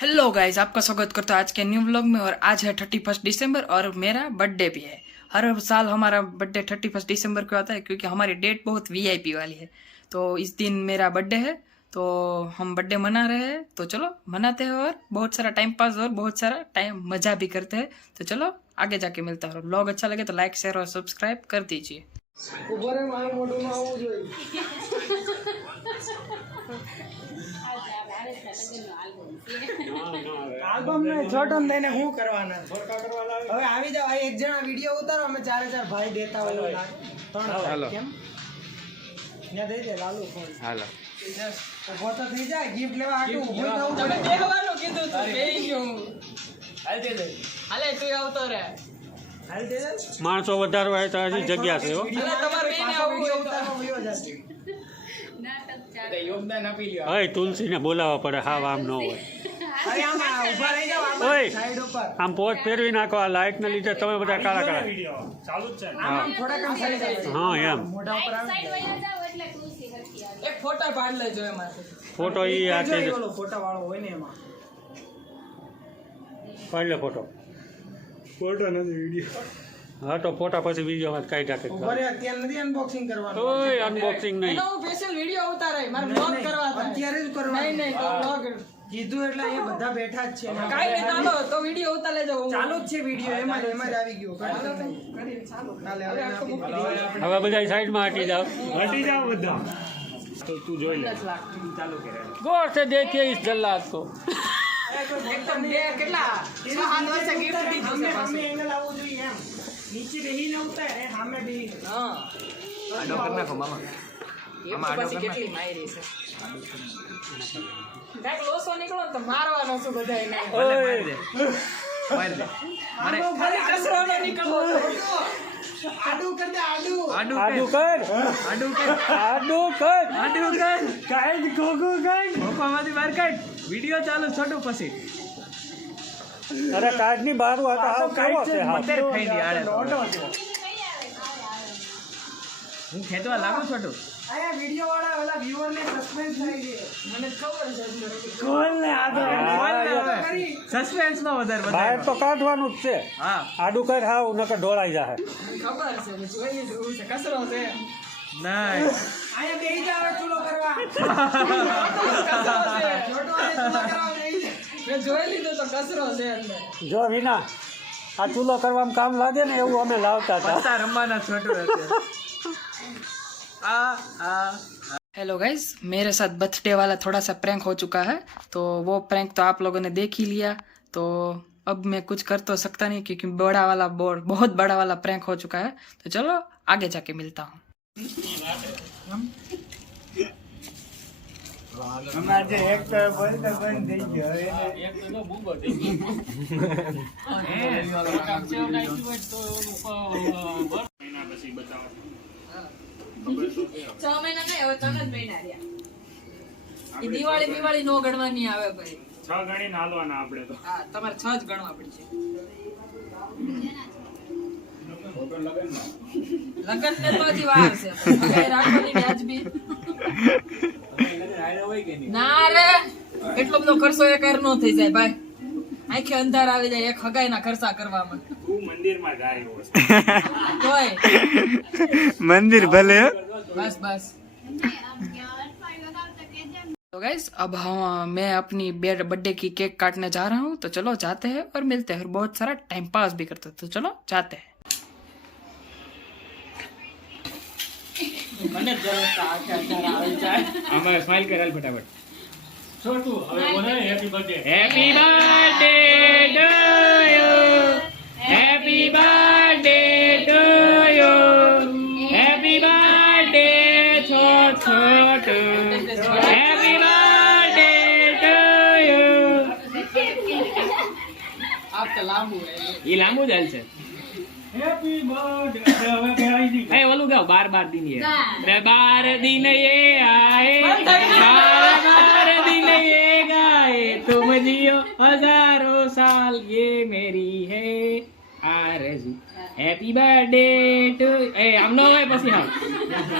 Hello guys, आपका स्वागत करता हूँ आज के न्यू व्लॉग में। और आज है 31 दिसंबर और मेरा बर्थडे भी है। हर साल हमारा बर्थडे 31 दिसंबर को आता है क्योंकि हमारी डेट बहुत वीआईपी वाली है। तो इस दिन मेरा बर्थडे है, तो हम बर्थडे मना रहे हैं। तो चलो मनाते हैं और बहुत सारा टाइम पास और बहुत सारा टाइम मजा भी करते हैं। तो चलो आगे जाके मिलता है। व्लॉग अच्छा लगे तो लाइक शेयर और सब्सक्राइब कर दीजिए। આલ્બમ ને છોટમ લઈને હું કરવાના હવે આવી જાવ એક જણા વિડિયો ઉતારો અમે 4000 ભાઈ દેતા હોય ત્રણ કેમ ને દે દે લાલુ ફોન હાલો ઉભો તો થઈ જાય ગિફ્ટ લેવા આટું ઉભો થવું પડે બેહવાનું કીધું તું બેહી ગયો હાલ દે દે હાલે તું આવતો રે હાલ દે દે માણસો વધારે હોય તો હજી જગ્યા છે હો તમાર બેને વિડિયો ઉતારવા વિડિયો જશે યોગદાન આપી લ્યો ઓય તુલસીને બોલાવવા પડે હા આમ ન હોય અરે આમ ઊભા રહી જાવ આમ સાઈડ ઉપર આમ પોટ ફેરવી નાખો આ લાઈટ ને લીધે તમે બધા કાળા કાળા વિડિયો ચાલુ જ છે આમ થોડા કામ થઈ જાય હા એમ મોઢા ઉપર આવી એક ફોટો પાડ લેજો એમાં ફોટો ઈ આ છે ઓલો ફોટા વાળો હોય ને એમાં પાડલે ફોટો નથી વિડિયો હા તો ફોટા પછી વિડીયો માં કાઈ નાખે ઉભરે અત્યારે નથી અનબોક્સિંગ કરવાનું ઓય અનબોક્સિંગ નહીં એનો સ્પેશિયલ વિડિયો ઉતારાય મારે બ્લોગ કરવા હતા અત્યારે જ કરવાનું નહીં તો બ્લોગ કીધું એટલે અહીંયા બધા બેઠા જ છે કાઈ નહીં ચાલો તો વિડિયો ઉતાર લેજો ચાલુ જ છે વિડિયો એમાં જ આવી ગયો કરી ચાલો કાલે હવે બધા સાઈડ માં હટી જાઓ બધા તો તું જોઈ લે ચાલુ કરે गौर से देखिए इस जल्लाद को એકદમ બે કેટલા 7 વર્ષે ગિફ્ટ દીધું છે સામે એંગલ આવવું જોઈએ એમ નીચે બેહીને ઉતારે સામે બેહી હા આડો કર નાખો મામા આમાં આડો પછી કેટલી માયરી છે કાક લોસો નીકળો તો મારવાનો છું બધાયને માર દે મારે ખાલી કસરાનો નીકળવો આડું કર દે आडू कर કાઈ ગોગો કાઈ ભોપામાંથી બહાર કાઢ વિડિયો ચાલુ છોટું પછી અરે કાર્ડ ની બહાર હતા હાવ કેવો છે હાવ મતર ખાઈ દી આડે હું ખેતવા લાગુ છોટું આયા વિડિયો વાળા ઓલા વ્યુઅર ને સસ્પેન્સ થઈ ગઈ મને ખબર છે કોલ ને આ તો સસ્પેન્સ નો વધારે બહાર તો કાઢવાનું જ છે હા આડું કર હાવ નકર ઢોળાઈ જાય ખબર છે જોઈ લીધું છે કસરો છે નહીં આયા બેહી જાવ ચૂલો કરવા કસરો છે છોટો ને ચૂલો કરવા બેહી મે જોઈ લીધું તો કસરો છે અંદર જો વિના આ ચૂલો કરવામાં કામ લાગે ને એવું અમે લાવતા હતા પત્તા રમવાના છોટું હતું हेलो गाइस, मेरे साथ बर्थडे वाला थोड़ा सा प्रैंक हो चुका है। तो वो प्रैंक तो आप लोगों ने देख ही लिया। तो अब मैं कुछ कर तो सकता नहीं क्योंकि बहुत बड़ा वाला प्रैंक हो चुका है। तो चलो आगे जाके मिलता हूँ। हमारे एक्टर बोलते बन થઈ ગયો એક તો બૂબો થઈ ગયો એના પછી બતાવો 6 મહિના નહીં હવે 3 જ મહિના રહ્યા એ દિવાળી નો ગણવાની આવે ભાઈ 6 ગણીને હાલવાના આપણે તો હા તમારે 6 જ ગણવા પડશે લગન ને તો હજી વાર છે હવે રાખવાની વ્યાજબી ના રે એટલો બધો ખર્ચો એકર નો થઈ જાય ભાઈ આંખે અંધાર આવી જાય એક હગાઈ ના ખર્ચા કરવામાં તું મંદિરમાં જાય રોજ તોય મંદિર ભલે બસ तो गाइस, अब मैं अपनी बर्थडे की केक काटने जा रहा हूँ। तो चलो जाते हैं और मिलते हैं और बहुत सारा टाइम पास भी करते हैं। तो चलो जाते हैं। મને જરા આખે અંધાર આવી જાય આમાં સ્માઈલ કરાલ ફટાફટ છોટું હવે બોલે happy birthday happy birthday to you happy birthday to you happy birthday Chhotu happy birthday to you આપ તો લાંબુ હે ઈ લાંબુ જ છે હેપી બર્થડે હવે કહેવાય નહીં એ ઓલું ગાઓ 12 दिन ये 12 दिन ये आए 12 दिन ये गाए तुम जियो हजारों साल ये मेरी है आरज़ू हैप्पी बर्थडे टू ए हम नो હોય પછી હા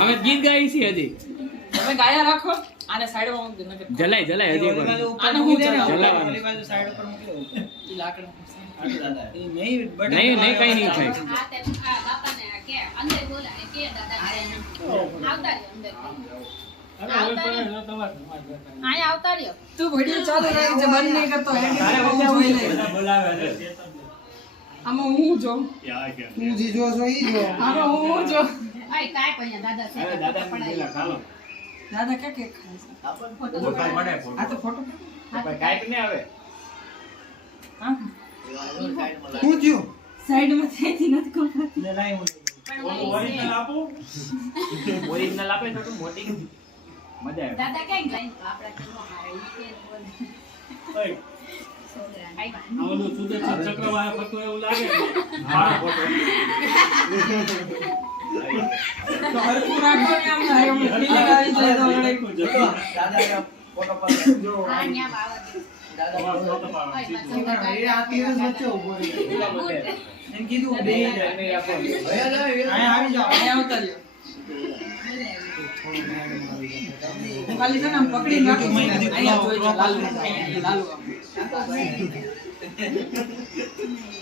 અમે ગીત ગાઈ છે હજી તમે ગાયા રાખો આને સાઈડમાં મૂકી દે નકર જલાય જલાય હજી ઓલી બાજુ ઉપર આને હું મૂકી દે, જલાવું. જલાવવાનું. ઓલી બાજુ સાઈડ ઉપર મૂકી દો. ઈ લાકડા એ નહીં, બટન નહીં નહીં કઈ નહીં થાય આ તે આ બાપાને કે અંદર બોલાય કે દાદા આવતા રહ્યો અંદર આયા આવતા રહ્યો તું વિડિયો ચાલુ રહી છે બંધ નહીં કરતો તારે એટલે વચ્ચે હું જોઈ બધા લઈશ. બોલાવે છે આમાં હું જો તું જે જો છો ઈ જો. આમાં હું જો આય કાય પણ દાદા છે પડાય દાદા ક્યાં કેક ખાય છે આ તો ફોટો હા હું થયું? સાઈડમાં થઈથી નથી ખબર લે લાય હું. ઓરિજિનલ આપે તો મોટી મજા આવે દાદા ક્યાં જાય આપડા કે નો હારે ઈ કે બોલ તો હરખું રાખો ને આમ થાય એમ ફીલિંગ આવી જાય તો વળે. હા ન્યા બાવા એ આ દિવસ વચ્ચે ઊભો રહ્યો. એને કીધું બે અહીંયા આવી જાઓ. અહીંયા આવતા રહ્યો. હું ખાલી છે ને આમ પકડીને રાખું છું. અહીંયા જોઈ જો લાલુ અહીંયા લાલુ આમ.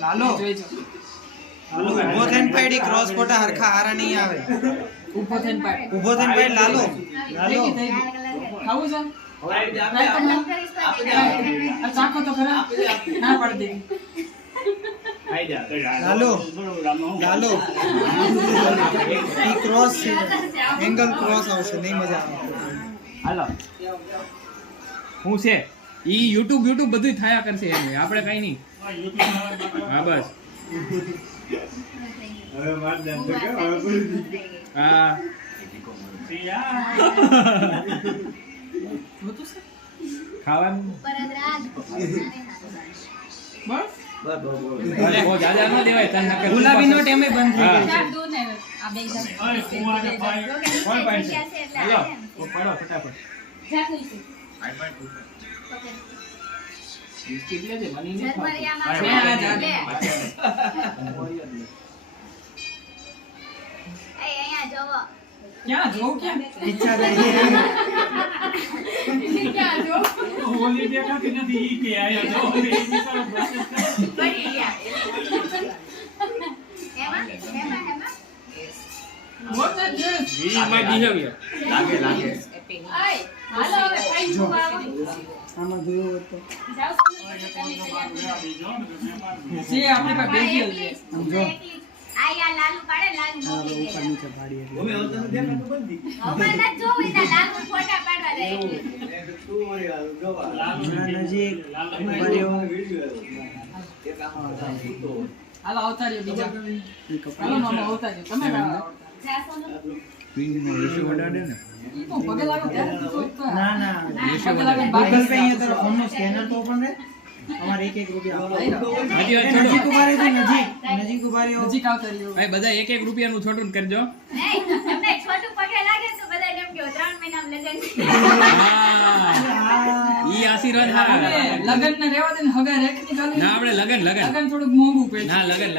લાલો જોઈ જો ઊભો થઈને પાડી ક્રોસ ફોટા હરખા હારા નહીં આવે. ઊભો થઈને પાડ. ઊભો થઈને પાડી લાલો. લાલો થઈ ગઈ. ખાવું છે આ ચાખો તો ખરા ના પાડી દે. લાલો લાલો ઈ ક્રોસ છે, એંગલ ક્રોસ આવશે, નહીં મજા આવે. હાલો હું છે ઈ યુટ્યુબ બધું થયા કરશે એમ આપણે કઈ નહીં હા બસ હા જોતું છે ખાવાનું બસ બહુ જાજા ન દેવાય તન નકર ગુલાબી નોટ એમે બંધ થઈ ગઈ છે. ચાર દૂધ ને આ બે કોણ પાડશે હાલો ઓ પાડો ફટાફટ બિસ્કિટ લેજે મની નહીં ક્યાં જોઉં ક્યાં ઈચ્છા થઈ ઓલી દેખાતી નથી ઈ કે આયા જો What the yes? E my behaviour આમાં જોયું હોત તો જે આપણી પાસે બેસી છે. સમજો. આયા લાલુ પાડે લાલુ હા, મોકલી ઉપર દે નીચે પાડી એટલે. અમારે ના જોવું એટલે લાલુ ફોટા પાડવા દે હમણાં નજીક ઉભા રહ્યો. હાલો આવતા રહ્યો બીજા. હાલો મામા આવતા રહ્યો. તમે ના આવતા. ઈ તો પગે લાગે ત્યારે તો જોઈ તો. ના ના પગે લાગે ને ગૂગલ પે બાકી અહીંયા તારો ફોનનો સ્કેનર તો ઓપન રહે. અમારે એક રૂપિયા હજી વાત નજીક છોડો ઉભા રહ્યો તો નજીક ઉભા રહ્યો. નજીક આવતા રહ્યો. ભાઈ બધા 1 રૂપિયાનું છોટું કરજો નહીં તમને છોટું પગે લાગે તો બધા એમ કહો 3 મહિનામાં લગન હા ઈ આશીર્વાદ અને હા લગન ને રેવા દે ને હગા રેક ની ગાલી. ના આપણે લગન લગન થોડુંક મોંઘું પડે. ના લગન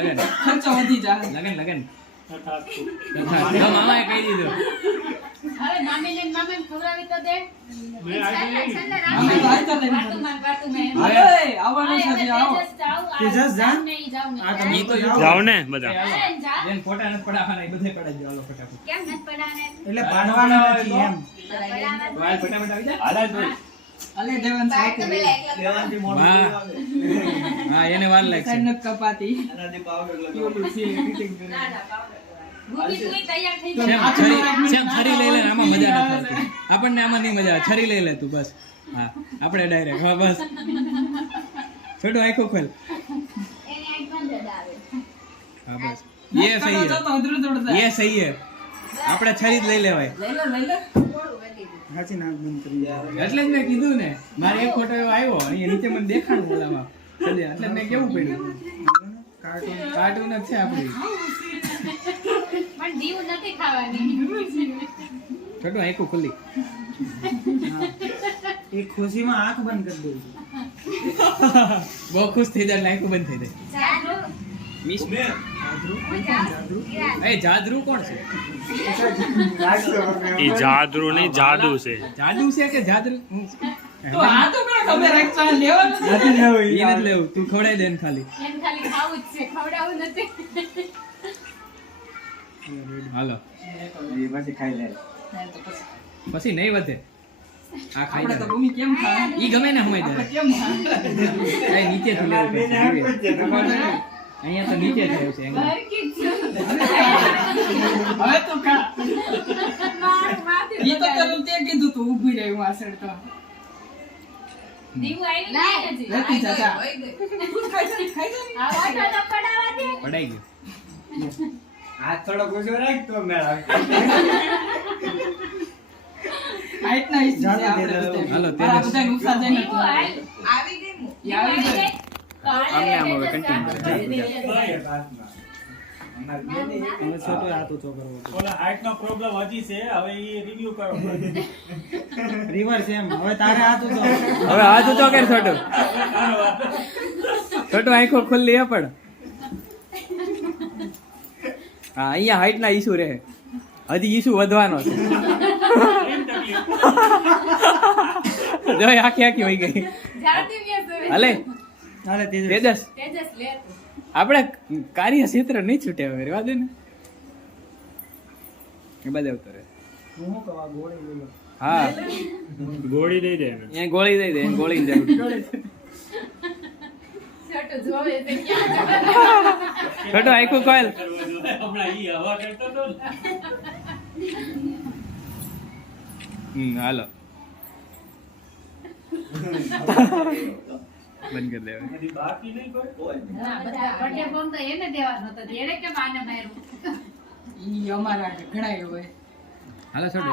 ખર્ચો વધી જાય. લગન જો મામાએ કહી દીધું હવે મામી ને મામાને ખવડાવી તો દે અમે તો આયતા લઈને અરે અરે આવવાનું છે હજી, આવો. તેજસ જા. આ તમે ઈ તો જાઓ ને બધા જેન ફોટા નથી પડાવવાના એ બધે પડાવી દો હાલો ફટાફટ કેમ નથી પડાને એટલે પાડવાના નથી એમ. વાલ ફટાફટ આવી જા હાલા જોઈ અલે દેવન બાઈક તો પેલા એકલા વાહ હા એને વાર લાગશે સાઈડ નથી કપાતી. ઓલું છે, fitting કરે. ભૂમિ તુંય તૈયાર થઈ શ્યામ, જા શ્યામ, છરી લઈ લે ને આમાં મજા નથી આવતી આપણને આમાં નહીં મજા આવે છરી લઈ લે તું બસ હા આપણે ડાયરેક્ટ હા બસ છોટો આંખો ખોલ એને આંખ બંધ જ આવે હા બસ ये सही જતો है અધરું દોડતા. ये सही है આપણે છરી જ લઈ લેવાય લઈ લે. થોડું વધી ગયું હાચી નાક બંધ કરી દે. એટલે જ મેં કીધું ને મારે એક ફોટો એવો આવ્યો અહીંયા નીચે મને દેખાડું બોલામાં એટલે જ મેં કેવું પડ્યું કાર્ટૂન કાર્ટૂન જ છે આપણી પણ દીવ નથી ખાવાની છોટો આંખો ખુલ્લી એ ખુશીમાં આંખ બંધ કરી દઉં છું. બહુ ખુશ થઈ જાય એટલે આંખો બંધ થઈ જાય ચાલો મિસ એ જાદુ કોણ છે? એ જાદુ નહીં, જાદુ છે. જાદુ છે કે જાદુ? તો આ તો મને ખબર રાખજો લેવાનું છે. એ નથી લેવું, તું ખવડાવી દે ને ખાલી. એમ ખાલી ખાવું જ છે, ખવડાવવું નથી. હાલો પછી નહીં વધે. આ ખાઈ આપણે લે. તો ભૂમિ કેમ ખાય? ઈ ગમે ને હમાઈ આપણે દે. કેમ ખાય? કઈ નીચેથી લેવું પડશે. અહીંયા તો નીચે થયું છે એંગલ. હરકી જ છું. હવે તો ખા. મારું માથું ઈ તો બગાડ્યું. તને તે કીધું તું ઊભી રહી હું આસળ તો. દીવું આવ્યું નહીં હજી. લેતી જા જા. આ વાટો તો પડાવવા દે. પડાઈ ગયું. હાથ થોડો ગુસ્સો રાખ તો મેળા હાઈટના issue છે આપણે બધા. હાલો, આ બધા નુકસાન જાય ને દીવું હાલ. ઈ દીવું આવી આવી જાય. જાય. તો આમને આમ હવે continue ઓલા હાઈટ નો પ્રોબ્લેમ હજી છે, હવે એ રિવ્યુ કરો. રિવર્સ એમ હવે તારે હાથ ઉતો હવે હાથ ઊંચો કર છોટું. છોટું આંખો ખુલ્લી હે પણ. હા, અહીંયા હાઈટ ના ઈસુ રહે. હજી ઈસુ વધવાનો છે. જોઈ આખી આખી વહી ગઈ. જાતી વ્યસ હવે. હાલે હાલે તેજસ, તેજસ લે તું. આપણે કાર્ય ક્ષેત્ર નહીં છૂટે હવે, રેવા દે ને. એ બાજુ આવતો રહે. હું કવા ગોળી લઈ લો હા, ગોળી દઈ દે. અહીંયા ગોળી દઈ દે, ગોળી જરૂર. છોટું જોવે છે ક્યાં જવાનું. છોટું આખું કોલ. હમણાં ઈ હવા કરતો હતો ને. હાલો બંધ કરી દે હવે. હજી બાકી નહીં કોઈ. ના, બધા birthday bomb તો એને દેવાનો હતો. એને કેમ આને માર્યું? ઈ અમારા ઘણા હોય. હાલો છોટું.